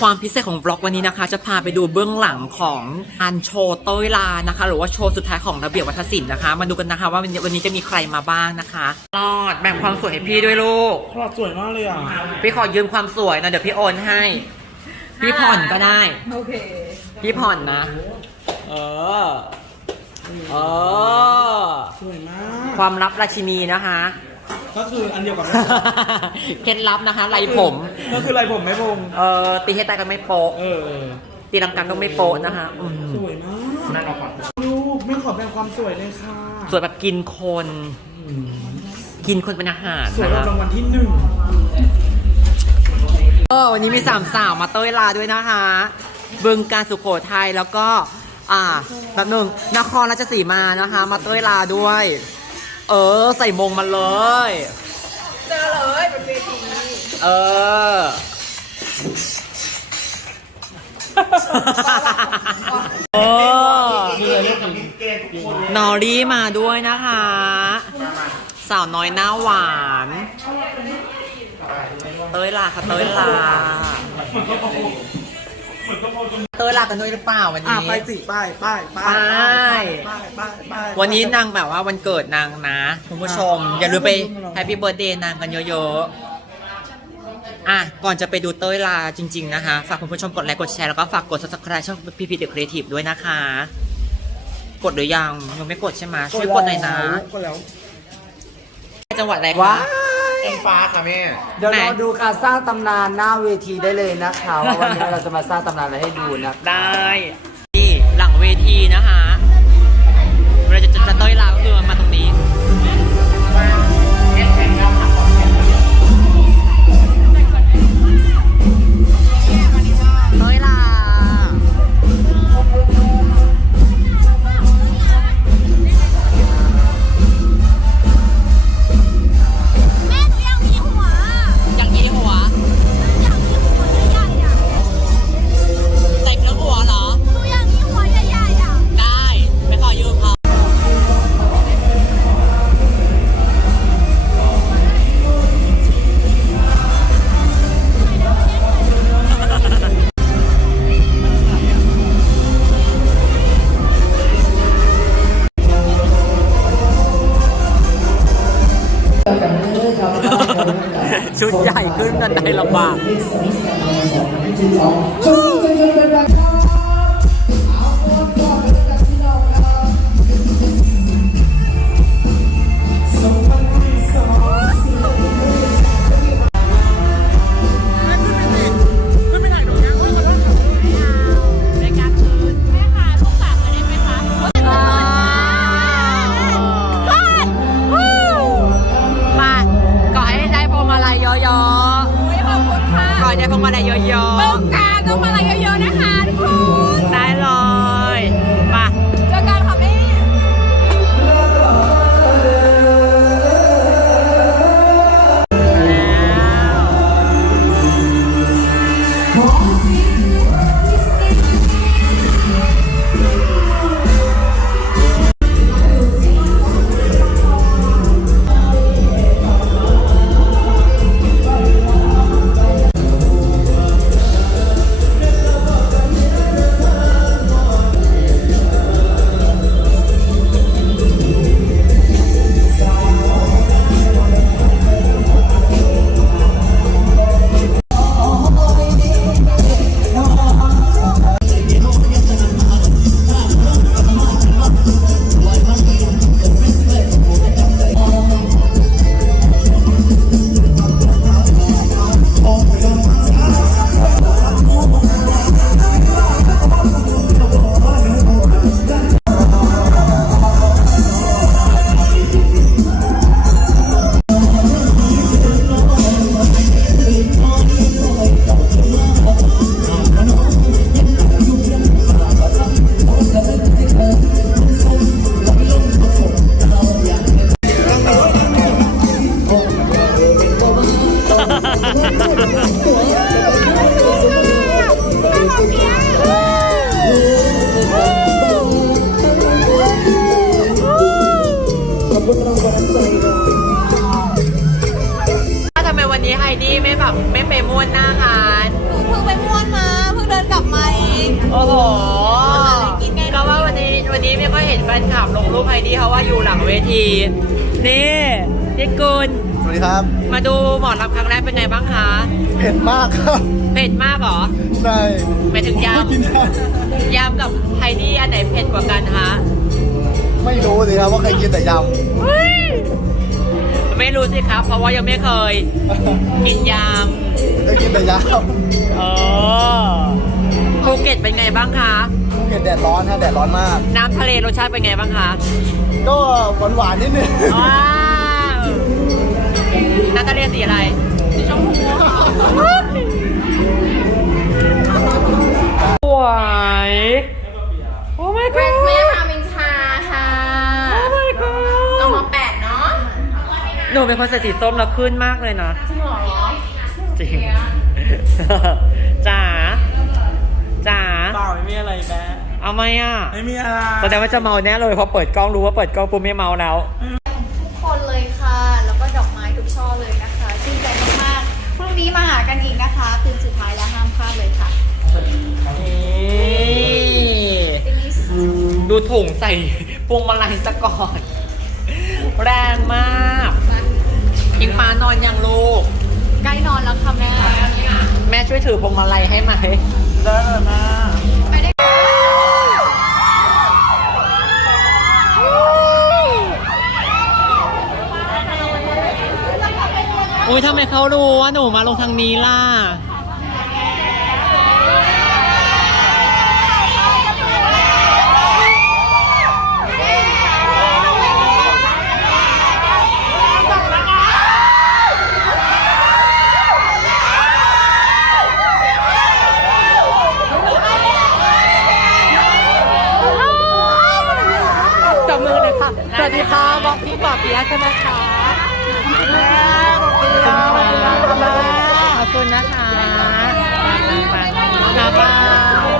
ความพิเศษของบล็อกวันนี้นะคะ จะพาไปดูเบื้องหลังของอันโชว์เต้ยลานะคะ หรือว่าโชว์สุดท้ายของระเบียบวัฒนศิลป์นะคะ มาดูกันนะคะว่าวันนี้วันนี้จะมีใครมาบ้างนะคะรอดแบ่งความสวยให้พี่ด้วยลูกพลอดสวยมากเลยอะ พี่ขอยืมความสวยนะเดี๋ยวพี่โอนให้ พี่ผ่อนก็ได้ โอเค พี่ผ่อนนะ เออ เออ สวยมาก ความลับราชินีนะคะ ก็คืออันเดียวกับเคล็ดลับนะคะไรผม ก็คืออะไรผมไม่พงเออตีให้ตายกันไม่โป๊ะเออเออตีลังกาก็ไม่โป๊ะนะคะอืมสวยมากลูกไม่ขอแบ่งความสวยเลยค่ะสวยแบบกินคน อืมกินคนเป็นอาหารสวยนะรับคะรางวัลที่หนึ่งเออวันนี้มีสามสาวมาเต้ยลาด้วยนะคะบึงการสุโขทัยแล้วก็ อ่าแบบหนึ่งนครราชสีมานะคะ มาเต้ยลาด้วย เออ ใส่มงมาเลย เจอเลยบนเวทีเออเออนอรี่มาด้วยนะคะ สาวน้อยหน้าหวาน เต้ยลาค่ะเต้ยลา เต้ยลากันด้วยหรือเปล่าวันอะนี้ ไปสิไปไปไปไปไปไปไปวันนี้นางแบบว่าวันเกิดนางนะ คุณผู้ชมอย่าลืมไปแฮปปี้เบิร์ดเดย์นางกันเยอะๆ อะ ก่อนจะไปดูเต้ยลาจริง ๆ นะคะ ฝากคุณผู้ชมกดไลค์กดแชร์แล้วก็ฝากกด subscribe ช่องพีพีเดอะครีเอทีฟด้วยนะคะ กดหรือยังยังไม่กดใช่ไหมช่วยกดหน่อยนะก็แล้วจังหวัดอะไรว้าคะเอ็มฟ้าค่ะแม่ เดี๋ยวไหน เราดูการสร้างตำนานหน้าเวทีได้เลยนะคะว่าวันนี้เราจะมาสร้างตำนานอะไรให้ดูนะได้ นี่หลังเวทีนะคะ ชุดใหญ่ขึ้นกันในลำบาก ยเยอะขอบคุณค่ะๆก่อให้ได้พวงมาลัยเยอะบึงการต้องมาอะไรเยอะๆนะคะ มาดูหมอลำครั้งแรกเป็นไงบ้างคะ เผ็ดมากครับ เผ็ดมากเหรอ ใช่ไปถึงยไม่กินได้ำยำกับไฮดี้อันไหนเผ็ดกว่ากันคะ ไม่รู้สิครับว่าใครกินแต่ยไม่รู้สิครับ เพราะว่ายังไม่เคยำกินยก็กินแต่ยำเออภูเก็ตเป็นไงบ้างคะำภูเก็ตแดดร้อนฮะแดดร้อนมาก น้ำทะเลรสชาติเป็นไงบ้างคะ ก็หวานหวานๆนิดนึงว้าว น้ำทะเลสีอะไรสีชมพูสวยโอ้ my เวส god เมย์รามินชาค่ะโอ้ my ก็ god มาแปดเนาะหนูเป็นคนใส่สีส้มแล้วขึ้นมากเลยนะ จริงเหรอจริง จ๋า จ๋า เปล่าไม่มีอะไรแม่เอาไหมอะ ไม่มีอะไร แสดงว่าจะเมาแน่เลยพอเปิดกล้องรู้ว่าเปิดกล้องปุ๊บไม่เมาแล้ว กันอีกนะคะคืนสุดท้ายแล้วห้ามพลาดเลยค่ะดูถุงใส่พวงมาลัยซะก่อน แรงมากยิงฟ้านอนยังลูก ใกล้นอนแล้วค่ะแม่ แม่ช่วยถือพวงมาลัยให้ไหมได้เลยนะไปได้ อุ้ยทำไมเขารู้ว่าหนูมาลงทางนี้ล่ะ จับมือเลยค่ะ สวัสดีค่ะบอกพี่บอกเปียะใช่ไหมคะแม่บอกเปียะขอบคุณนะคะขอบคุณนะคะบายบาย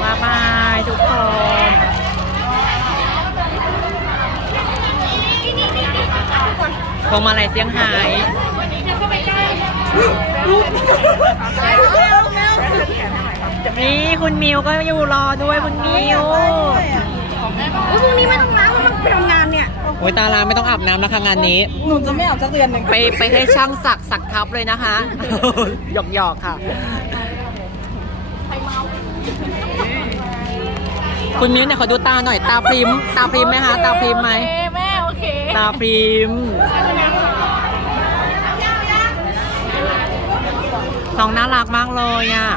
บายบายทุกคนพ วงมาลัยเสียงหายนี่คุณมิวก็อยู่รอด้วยคุณมิวพรุ่งนี้ไม่ต้องล้างแล้วมันไปทำงานเนี่ยโอ้ยตาลาไม่ต้องอาบน้ำนะคะงานนี้ หนูจะไม่อาบสักเดือนหนึ่งไปไปให้ช่างสักสักทับเลยนะคะ หยอกหยอกๆค่ะ คุณมิ้วเนี่ยขอดูตาหน่อยตาพริม ตาพริมไหมคะ ตาพริมไหมแม่โอเคตาพริม น้องน่ารักมากเลยอะ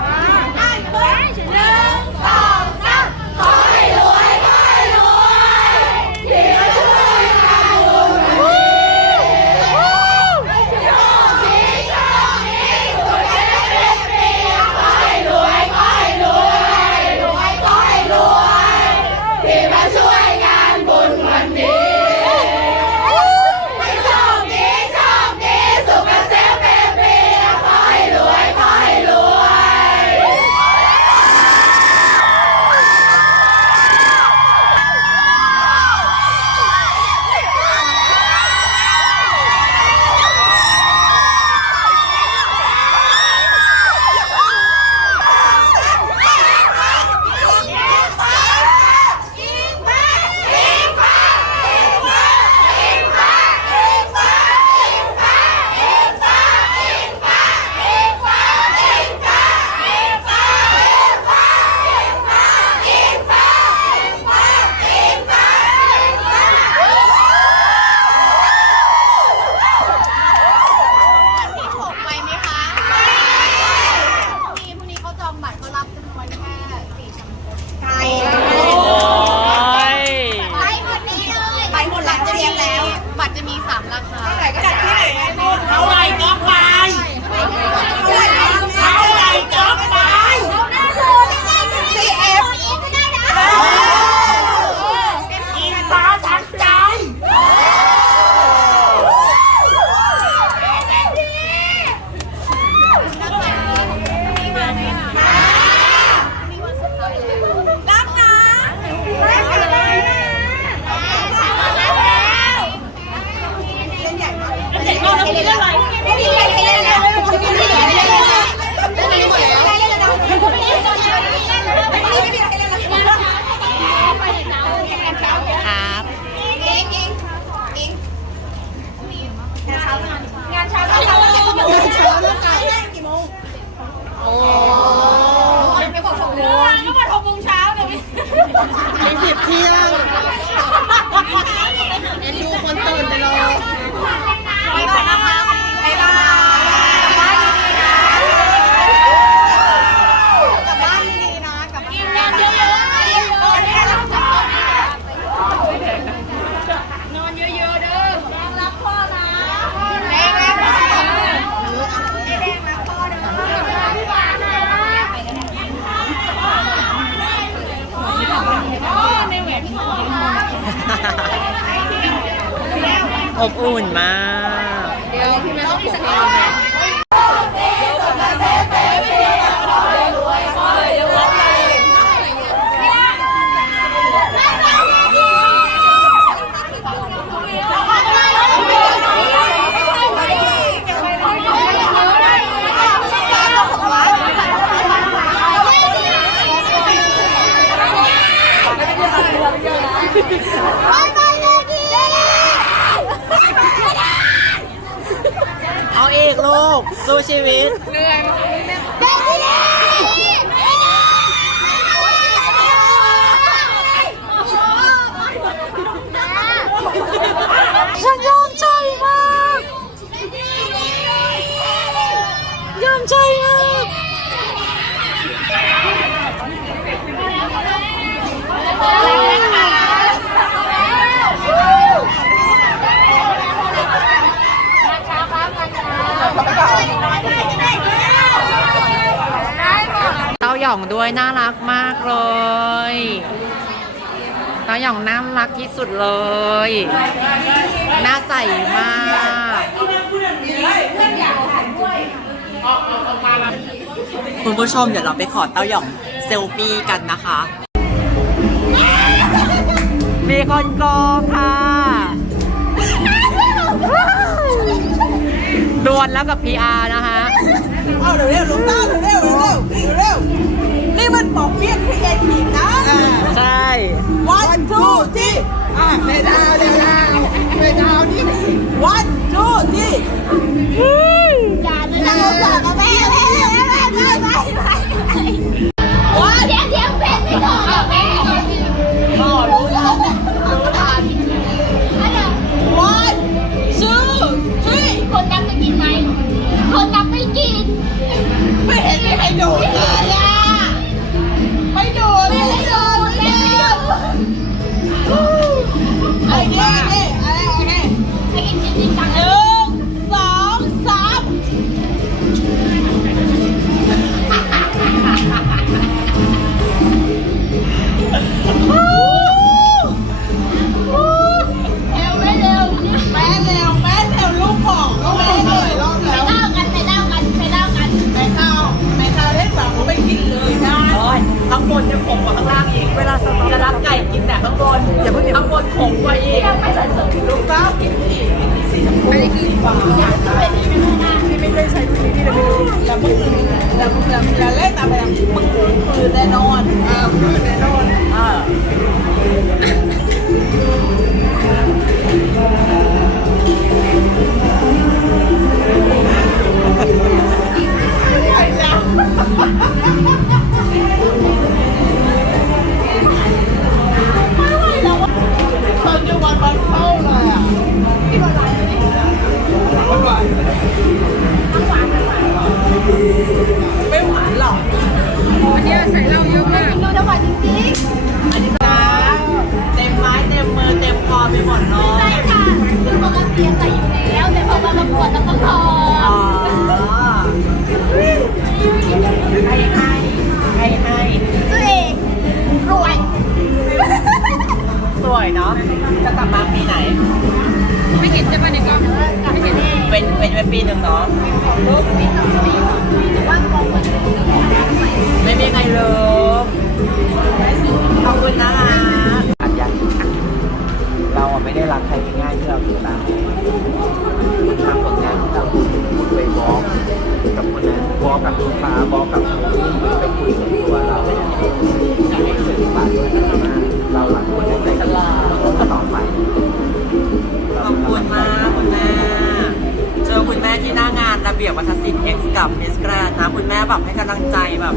อบอุ่นมาก เดี๋ยวพี่แม่ต้องอีกสักรอบหนึ่ง เอาอีกลูก สู้ชีวิต ฉันยอมใจมากยอมใจมาก เต้าห ย่องด้วยน่ารักมากเลยเต้าหย่องน่ารักที่สุดเลยหน้าใสมากคุณผู้ชมเดี๋ยวเราไปขอเต้าหย่องเซลฟี่กันนะคะ มีคนโกงค่ะ ดวลแล้วกับ PR นะคะ เอาเร็วๆลูกตาเร็วๆเร็วๆเร็วๆนี่ มันปอกเปียกครีเอทีฟนะใช่ วันทูที่อะเมดาวเมดาวเมดาวนี่วันทูที่อย่าเลยนะอย่ากับแม่แม่แต็มคอไปหมดเลใช่ค่ะคือปกติใส่อยู่แล้วแต่พอมาประกวดต้องต้องทออ๋อให้ให้ให้ให้ตัวเองรวยสวยเนาะจะกลับมาปีไหน ไม่เห็นจะมาในกล้องไม่เห็นเป็นเป็นเป็นปีหนึ่งเนาะว่ากองมันไม่มีใครลืมขอบคุณนะคะ อะไม่ได้รักใครง่ายๆที่เราติดตามทำผลงานที่เราพูดไปบอกกับคนนั้นบอกกับลูกค้าบอกกับคนที่ไปคุยกับตัวเราอยากให้สื่อสารด้วยกันว่าเราหลักคนในใจกันต่อไปขอบคุณมากคุณแม่เจอคุณแม่ที่หน้างานระเบียบวัฒนศิลป์ X กับ Miss Grand นะคุณแม่แบบให้กำลังใจแบบ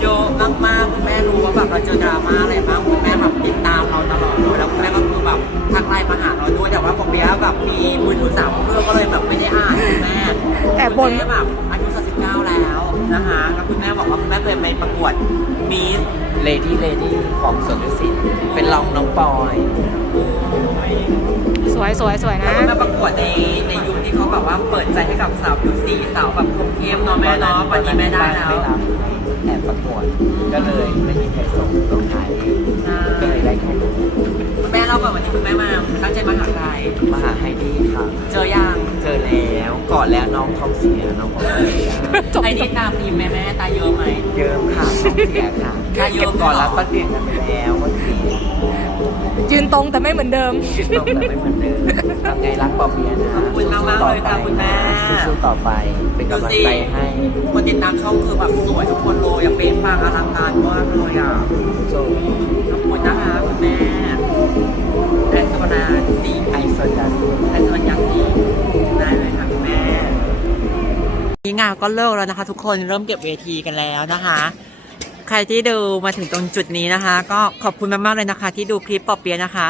เยอะมากๆคุณแม่รู้ว่าแบบเราเจอดราม่าอะไรบ้างคุณแม่แบบติดตามเราตลอดเลยแล้วคุณแม่ก็ แบบทักไลน์มาหาเราด้วยแต่ว่าผมเนี้ยแบบมีมือถือสามเครื่องก็เลยแบบไม่ได้อ่านคุณแม่แต่บนแบบอายุ39แล้วนะคะแล้วคุณแม่บอกว่าคุณแม่เคยไปประกวด Miss Lady Lady ของสวนดุสิตเป็นรองน้องปอยสวยสวยสวยนะมาประกวดในในยุคที่เขาแบบว่าเปิดใจให้กับสาวผิวสีสาวแบบคมเข้มเนาะแม่เนาะวันนี้แม่ได้แล้วแอบประกวดก็เลยไม่มีใครส่งต้องถ่ายเองก็เลยได้แค่ดูคุณแม่ เล่าก่อนวันนี้คุณแม่มาตั้งใจมาหาใครมาหาไฮดี้ค่ะ เจอยังเจอแล้วก่อนแล้วน้องท้องเสียน้องบอกว่าเสียไอ้นี่ตามพิมพ์แม่แม่ตาเยอะไหมเยิ้มค่ะท้องเสียค่ะได้เยิ้เก็มบก่อนเหรอแล้วก็เปลี่ยนกันไปแล้ววันนี้ยืนตรงแต่ไม่เหมือนเดิมคิดตรงแต่ไม่เหมือนเดิมทำไงรักปอเปียะนะขอบคุณมากๆเลยค่ะคุณแม่สู้ๆต่อไปเป็นดูกำลังสิใจให้คนติดตามช่องคือแบบสวยทุกคนเลยอะเป็นปังอลังการมากเลยอะโจขอบคุณนะคะคุณแม่ แอนสวนาสีไอโซดาซูแอนสวนาสีได้เลยค่ะคุณแม่นี่งานก็เลิกแล้วนะคะ ทุกคนเริ่มเก็บเวทีกันแล้วนะคะ ใครที่ดูมาถึงตรงจุดนี้นะคะ ก็ขอบคุณมากๆเลยนะคะ ที่ดูคลิปปอบเปียนะคะ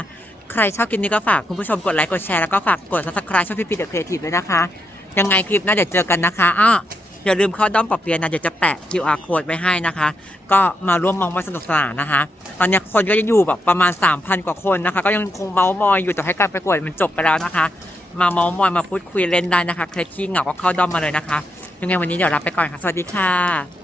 ใครชอบคลิปนี้ก็ฝากคุณผู้ชมกดไลค์กดแชร์แล้วก็ฝากกด subscribe ช่องพี่พีเดอะครีเอทีฟด้วยนะคะ ยังไงคลิปหน้าเดี๋ยวเจอกันนะคะอ้อ อย่าลืมเข้าด้อมปอเปียนะเดี๋ยวจะแปะ QR code ไว้ให้นะคะ ก็มาร่วมมองว่าสนุกสนานนะคะ ตอนนี้คนก็ยังอยู่แบบประมาณ 3,000 กว่าคนนะคะ ก็ยังคงเมาส์มอยอยู่แต่ให้การประกวดมันจบไปแล้วนะคะ มาเมาส์มอยมาพูดคุยเล่นได้นะคะใครที่เหงาก็เข้าด้อมมาเลยนะคะยังไงวันนี้เดี๋ยวลาไปก่อนค่ะสวัสดีค่ะ